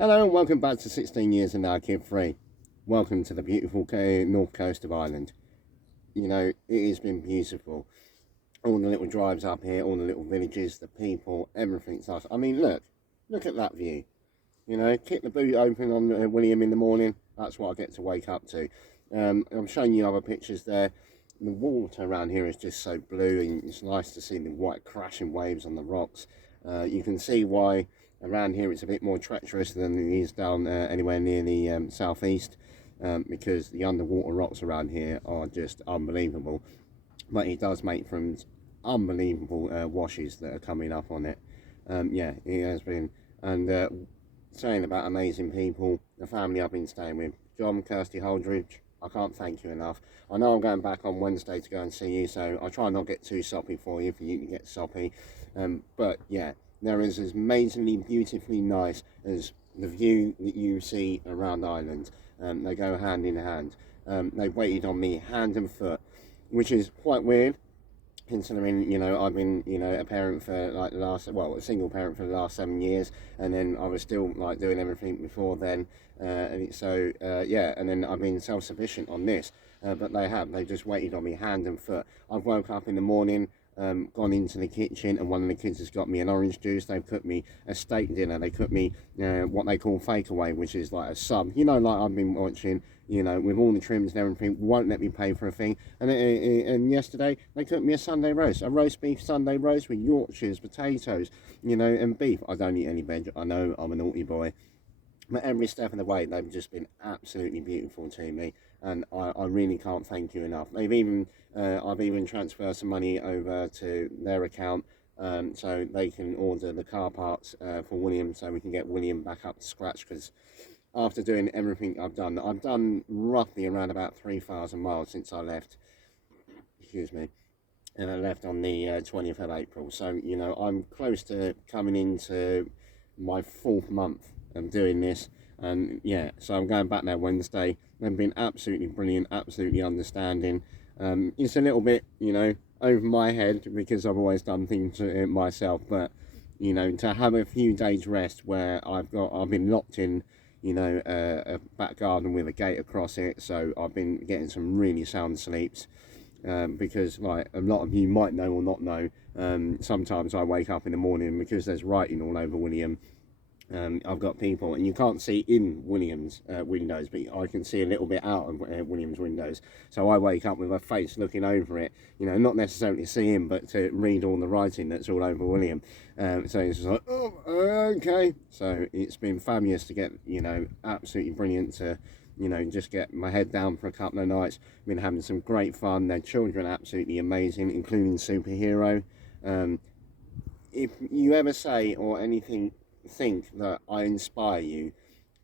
Hello and welcome back to 16 Years and Now Kid Free. Welcome to the beautiful north coast of Ireland. You know, it has been beautiful. All the little drives up here, all the little villages, the people, everything's nice. I mean, look at that view. You know, kick the boot open on William in the morning. That's what I get to wake up to. I'm showing you other pictures there. The water around here is just so blue, and it's nice to see the white crashing waves on the rocks. You can see why around here it's a bit more treacherous than it is down anywhere near the southeast, because the underwater rocks around here are just unbelievable. But it does make from unbelievable washes that are coming up on it. Yeah, it has been. And saying about amazing people, the family I've been staying with, John, Kirsty Holdridge, I can't thank you enough. I know I'm going back on Wednesday to go and see you, so I'll try not to get too soppy for you to get soppy. But yeah, they're as amazingly, beautifully nice as the view that you see around Ireland. They go hand in hand. They've waited on me hand and foot, which is quite weird considering, you know, I've been, you know, a parent for like the last, well, a single parent for the last 7 years, and then I was still like doing everything before then, yeah, and then I've been self-sufficient on this, but they just waited on me hand and foot. I've woke up in the morning, gone into the kitchen, and one of the kids has got me an orange juice. They've cooked me a steak dinner. They cooked me what they call fake away, which is like a sub, you know, like I've been watching, you know, with all the trims and everything, won't let me pay for a thing. And yesterday they cooked me a Sunday roast, a roast beef Sunday roast with Yorkshires, potatoes, you know, and beef. I don't eat any veg. I know I'm a naughty boy. But every step of the way, they've just been absolutely beautiful to me, and I really can't thank you enough. I've even transferred some money over to their account, so they can order the car parts for William, so we can get William back up to scratch. Because after doing everything I've done roughly around about 3,000 miles since I left. Excuse me. And I left on the 20th of April. So, you know, I'm close to coming into my fourth month of doing this. And yeah, so I'm going back there Wednesday. They've been absolutely brilliant, absolutely understanding. It's a little bit, you know, over my head because I've always done things myself. But, you know, to have a few days rest where I've been locked in, you know, a back garden with a gate across it. So I've been getting some really sound sleeps. Because like a lot of you might know or not know, sometimes I wake up in the morning because there's writing all over William. I've got people, and you can't see in William's windows, but I can see a little bit out of William's windows. So I wake up with a face looking over it, you know, not necessarily to see him, but to read all the writing that's all over William. So it's just like, oh, okay. So it's been fabulous to get, you know, absolutely brilliant to, you know, just get my head down for a couple of nights. Been having some great fun. Their children are absolutely amazing, including Superhero. If you ever say or anything think that I inspire you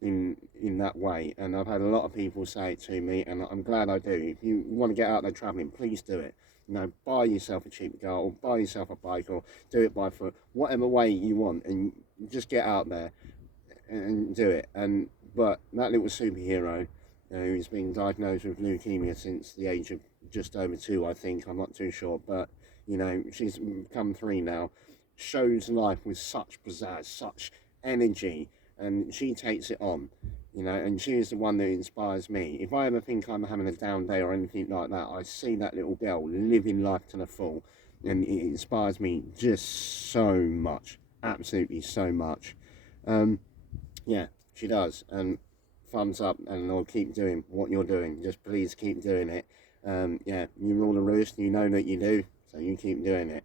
in that way, and I've had a lot of people say it to me, and I'm glad I do. If you want to get out there traveling, please do it. You know, buy yourself a cheap car, or buy yourself a bike, or do it by foot, whatever way you want, and just get out there and do it. And but that little superhero, who's been diagnosed with leukemia since the age of just over 2, I think. I'm not too sure, but you know, she's become 3 now. Shows life with such pizzazz, such energy, and she takes it on. You know, and she is the one that inspires me. If I ever think I'm having a down day or anything like that, I see that little girl living life to the full, and it inspires me just so much, absolutely so much. Um, yeah, she does. And thumbs up, and I'll keep doing what you're doing. Just please keep doing it. Yeah, you rule the roost. You know that you do, so you keep doing it.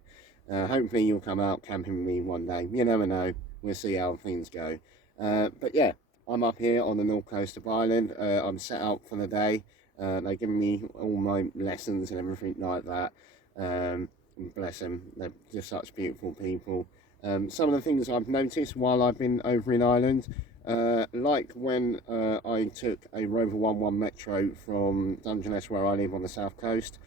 Hopefully you'll come out camping with me one day. You never know. We'll see how things go. But yeah, I'm up here on the north coast of Ireland. I'm set up for the day. They're giving me all my lessons and everything like that. Bless them. They're just such beautiful people. Some of the things I've noticed while I've been over in Ireland, like when I took a Rover 11 Metro from Dungeness, where I live on the south coast,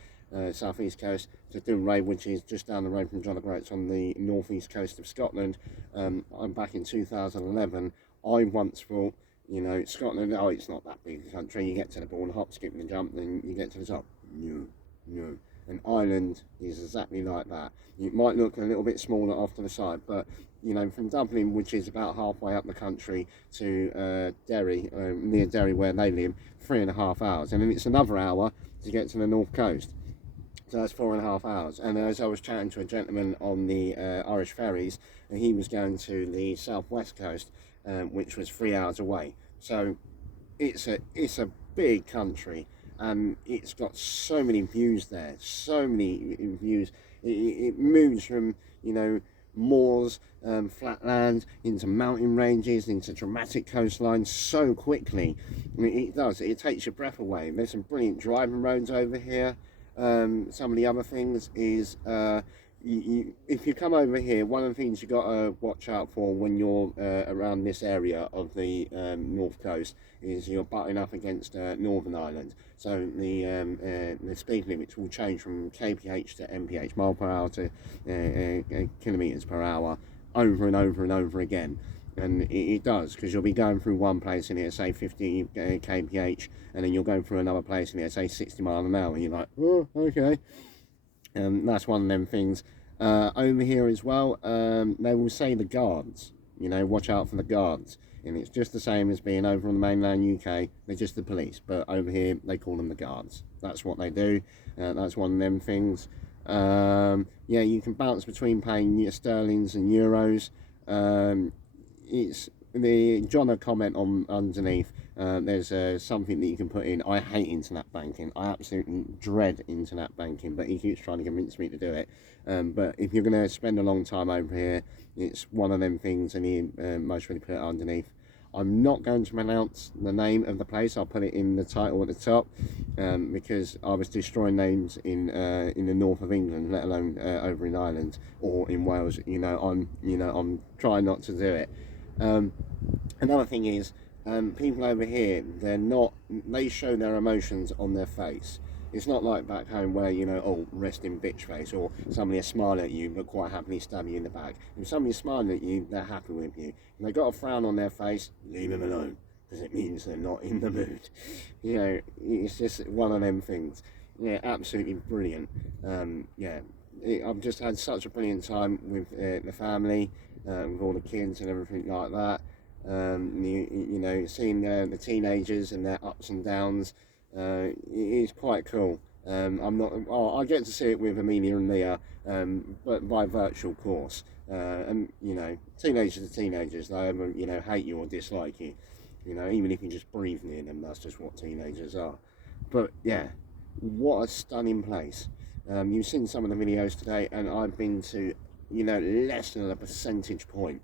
southeast coast, to Dounreay, which is just down the road from John O'Groats on the northeast coast of Scotland. I'm back in 2011. I once thought, you know, Scotland, oh, it's not that big a country. You get to the border, hop, skip, and jump, then you get to the top. No, no. And Ireland is exactly like that. It might look a little bit smaller off to the side, but you know, from Dublin, which is about halfway up the country, to Derry, near Derry where they live, 3.5 hours, and then it's another hour to get to the north coast. So that's 4.5 hours. And as I was chatting to a gentleman on the Irish ferries, and he was going to the southwest coast, which was 3 hours away. So it's a big country, and it's got so many views there, so many views. It moves from, you know, moors, flatland, into mountain ranges, into dramatic coastlines so quickly. I mean, it does. It takes your breath away. There's some brilliant driving roads over here. Some of the other things is if you come over here, one of the things you got to watch out for when you're around this area of the north coast is you're butting up against Northern Ireland. So the speed limits will change from kph to mph, mile per hour, to kilometres per hour, over and over and over again. And it does, because you'll be going through one place and it'll say 50 kph, and then you'll go through another place and it'll say 60 miles an hour, and you're like, oh, okay. That's one of them things. Over here as well, they will say the guards, you know, watch out for the guards. And it's just the same as being over on the mainland UK, they're just the police, but over here they call them the guards. That's what they do. That's one of them things. Yeah, you can bounce between paying sterlings and euros. It's the John a comment on underneath. There's something that you can put in. I hate internet banking. I absolutely dread internet banking, but he keeps trying to convince me to do it. But if you're going to spend a long time over here, it's one of them things, and he most really put it underneath. I'm not going to pronounce the name of the place. I'll put it in the title at the top, because I was destroying names in the north of England, let alone over in Ireland or in Wales. I'm trying not to do it. Another thing is, people over here, they show their emotions on their face. It's not like back home where, you know, oh, rest in bitch face, or somebody will smile at you but quite happily stab you in the back. If somebody's smiling at you, they're happy with you. If they've got a frown on their face, leave them alone, because it means they're not in the mood. You know, it's just one of them things. Yeah, absolutely brilliant. Yeah, I've just had such a brilliant time with the family, with all the kids and everything like that. You know, seeing the teenagers and their ups and downs. It is quite cool. I get to see it with Amelia and Leah, but by virtual course. And you know, teenagers are teenagers. They ever, you know, hate you or dislike you. You know, even if you just breathe near them, that's just what teenagers are. But yeah, what a stunning place. You've seen some of the videos today, and I've been to, you know, less than a percentage point.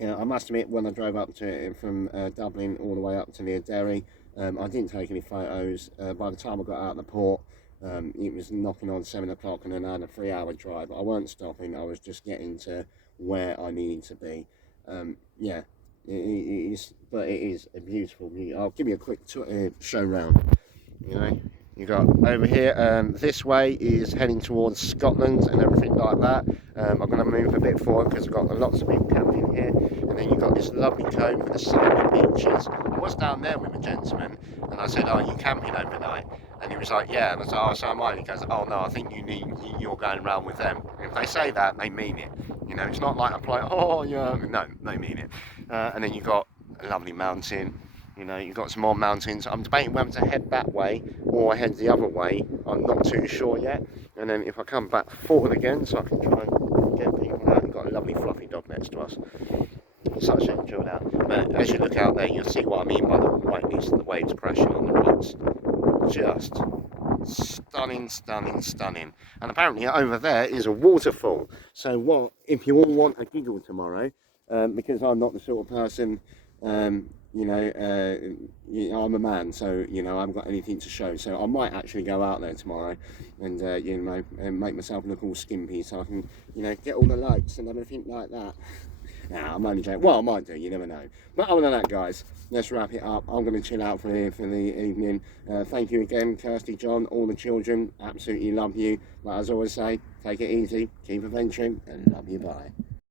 I must admit, when I drove up to it from Dublin all the way up to near Derry, I didn't take any photos. By the time I got out of the port, it was knocking on 7 o'clock, and then I had a 3-hour drive. I weren't stopping, I was just getting to where I needed to be. Yeah, it is, but it is a beautiful view. I'll give you a quick show round. You know, you got over here, this way is heading towards Scotland and everything like that. I'm going to move a bit forward because I've got lots of people camping here. And then you've got this lovely cove with the sandy beaches. I was down there with a gentleman, and I said, oh, are you camping overnight? And he was like, yeah. And I said, oh, so am I. And he goes, oh no, I think you're going around with them. And if they say that, they mean it. You know, it's not like I'm like, oh yeah, no, they mean it. And then you've got a lovely mountain. You know, you've got some more mountains. I'm debating whether to head that way or head the other way. I'm not too sure yet. And then if I come back forward again, so I can try and get people out. We've got a lovely fluffy dog next to us. Such a enjoy that. But as you look out there, you'll see what I mean by the whiteness of the waves crashing on the rocks. Just stunning, stunning, stunning. And apparently over there is a waterfall. So what if you all want a giggle tomorrow, because I'm not the sort of person, you know, I'm a man, so, you know, I haven't got anything to show. So I might actually go out there tomorrow and, you know, and make myself look all skimpy so I can, you know, get all the likes and everything like that. Nah, I'm only joking. Well, I might do, you never know. But other than that, guys, let's wrap it up. I'm going to chill out for here for the evening. Thank you again, Kirsty, John, all the children. Absolutely love you. But as I always say, take it easy, keep adventuring, and love you, bye.